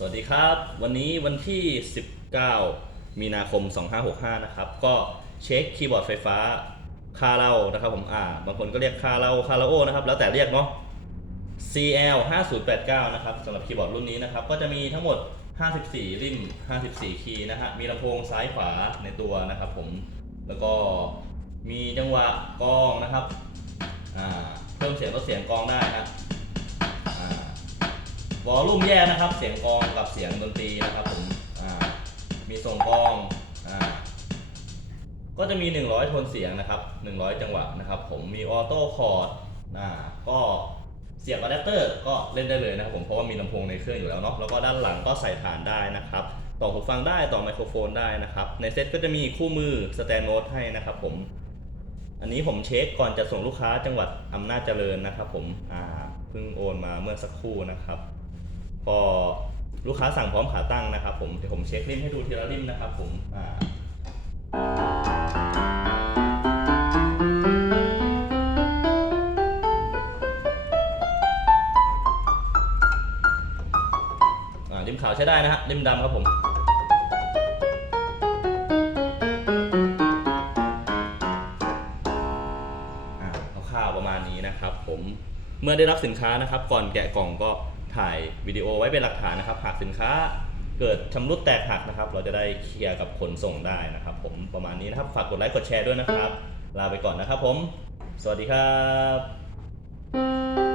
สวัสดีครับ วันนี้วันที่ 19 มีนาคม 2565 นะครับ ก็เช็คคีย์บอร์ดไฟฟ้าคาราโอนะครับผมอ่าบางคนก็เรียกคาราโอคาราโอนะครับ แล้วแต่เรียกเนาะ CL 5089นะครับสำหรับคีย์บอร์ดรุ่นนี้นะครับ ก็จะมีทั้งหมด 54 ริม 54 คีย์นะฮะ มีลำโพงซ้ายขวาในตัวนะครับผม แล้วก็มีจังหวะกลองนะครับ อ่า เพิ่มเสียงลดเสียงกลองได้นะ วอลลุ่มแยกนะครับ เสียงกลองกับเสียงดนตรีนะครับผมมีส่งกลองอก็จะมี 100 โทนเสียงนะครับ 100 จังหวะนะครับ ผมมีออโต้คอร์ดก็เสียบอะแดปเตอร์ก็เล่นได้เลยนะครับผมเพราะว่ามีลำโพงในเครื่องอยู่แล้วเนาะแล้วก็ด้านหลังก็ใส่ฐานได้นะครับ ต่อหูฟังได้ต่อไมโครโฟนได้นะครับ ในเซ็ตก็จะมีคู่มือสแตนโน t ให้นะครับผมอันนี้ผมเช็คก่อนจะส่งลูกค้าจังหวัดอำนาจเจริญนะครับผมอ่าเพิ่งโอนมาเมื่อสักครู่นะครับ พอลูกค้าสั่งพร้อมขาตั้งนะครับผมเดี๋ยวผมเช็คริมให้ดูทีละริมนะครับผมอ่าริมขาวใช้ได้นะฮะริมดำครับผมอ่าคร่าวๆประมาณนี้นะครับผมเมื่อได้รับสินค้านะครับ ก่อนแกะกล่องก็ ถ่ายวิดีโอไว้เป็นหลักฐานนะครับหากสินค้าเกิดชำรุดแตกหักนะครับ เราจะได้เคลียร์กับขนส่งได้นะครับ ผมประมาณนี้นะครับฝากกดไลค์กดแชร์ด้วยนะครับ ลาไปก่อนนะครับผม สวัสดีครับ